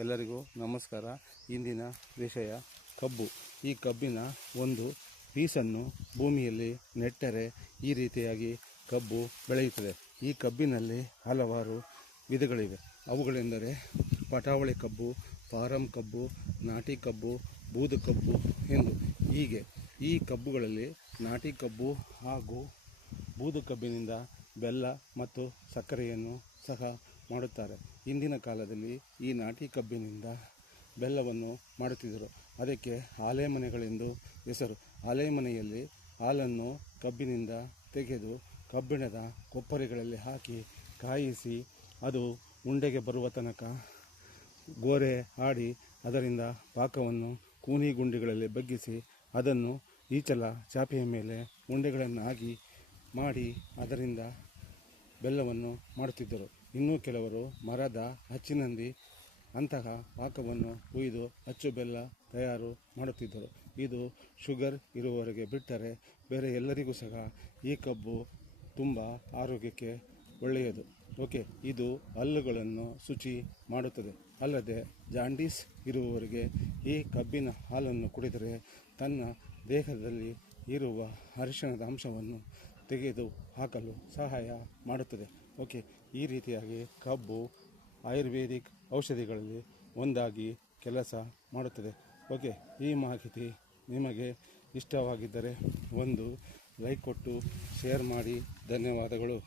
ಎಲ್ಲರಿಗೂ ನಮಸ್ಕಾರ. ಇಂದಿನ ವಿಷಯ ಕಬ್ಬು. ಈ ಕಬ್ಬಿನ ಒಂದು ಪೀಸನ್ನು ಭೂಮಿಯಲ್ಲಿ ನೆಟ್ಟರೆ ಈ ರೀತಿಯಾಗಿ ಕಬ್ಬು ಬೆಳೆಯುತ್ತದೆ. ಈ ಕಬ್ಬಿನಲ್ಲಿ ಹಲವಾರು ವಿಧಗಳಿವೆ. ಅವುಗಳೆಂದರೆ ಪಟಾವಳಿ ಕಬ್ಬು, ಫಾರಂ ಕಬ್ಬು, ನಾಟಿ ಕಬ್ಬು, ಬೂದು ಕಬ್ಬು ಎಂದು. ಹೀಗೆ ಈ ಕಬ್ಬುಗಳಲ್ಲಿ ನಾಟಿ ಕಬ್ಬು ಹಾಗೂ ಬೂದು ಕಬ್ಬಿನಿಂದ ಬೆಲ್ಲ ಮತ್ತು ಸಕ್ಕರೆಯನ್ನು ಸಹ ಮಾಡುತ್ತಾರೆ. ಇಂದಿನ ಕಾಲದಲ್ಲಿ ಈ ನಾಟಿ ಕಬ್ಬಿನಿಂದ ಬೆಲ್ಲವನ್ನು ಮಾಡುತ್ತಿದ್ದರು. ಅದಕ್ಕೆ ಆಲೆಮನೆಗಳೆಂದು ಹೆಸರು. ಆಲೆಮನೆಯಲ್ಲಿ ಹಾಲನ್ನು ಕಬ್ಬಿನಿಂದ ತೆಗೆದು ಕಬ್ಬಿಣದ ಕೊಪ್ಪರೆಗಳಲ್ಲಿ ಹಾಕಿ ಕಾಯಿಸಿ ಅದು ಉಂಡೆಗೆ ಬರುವ ತನಕ ಗೋರೆ ಆಡಿ ಅದರಿಂದ ಪಾಕವನ್ನು ಕೂನಿ ಗುಂಡಿಗಳಲ್ಲಿ ಬಗ್ಗಿಸಿ ಅದನ್ನು ಈಚಲ ಚಾಪೆಯ ಮೇಲೆ ಉಂಡೆಗಳನ್ನಾಗಿ ಮಾಡಿ ಅದರಿಂದ ಬೆಲ್ಲವನ್ನು ಮಾಡುತ್ತಿದ್ದರು. ಇನ್ನೂ ಕೆಲವರು ಮರದ ಹಚ್ಚಿನಂದಿ ಅಂತಹ ಪಾಕವನ್ನು ಹುಯ್ದು ಅಚ್ಚು ಬೆಲ್ಲ ತಯಾರು ಮಾಡುತ್ತಿದ್ದರು. ಇದು ಶುಗರ್ ಇರುವವರೆಗೆ ಬಿಟ್ಟರೆ ಬೇರೆ ಎಲ್ಲರಿಗೂ ಸಹ ಈ ಕಬ್ಬು ತುಂಬ ಆರೋಗ್ಯಕ್ಕೆ ಒಳ್ಳೆಯದು. ಓಕೆ, ಇದು ಹಲ್ಲುಗಳನ್ನು ಶುಚಿ ಮಾಡುತ್ತದೆ. ಅಲ್ಲದೆ ಜಾಂಡೀಸ್ ಇರುವವರಿಗೆ ಈ ಕಬ್ಬಿನ ಹಾಲನ್ನು ಕುಡಿದರೆ ತನ್ನ ದೇಹದಲ್ಲಿ ಇರುವ ಅರಿಶಿಣದ ಅಂಶವನ್ನು ತೆಗೆದು ಹಾಕಲು ಸಹಾಯ ಮಾಡುತ್ತದೆ. ಓಕೆ, ಈ ರೀತಿಯಾಗಿ ಕಬ್ಬು ಆಯುರ್ವೇದಿಕ್ ಔಷಧಿಗಳಲ್ಲಿ ಒಂದಾಗಿ ಕೆಲಸ ಮಾಡುತ್ತದೆ. ಓಕೆ, ಈ ಮಾಹಿತಿ ನಿಮಗೆ ಇಷ್ಟವಾಗಿದ್ದರೆ ಒಂದು ಲೈಕ್ ಕೊಟ್ಟು ಶೇರ್ ಮಾಡಿ. ಧನ್ಯವಾದಗಳು.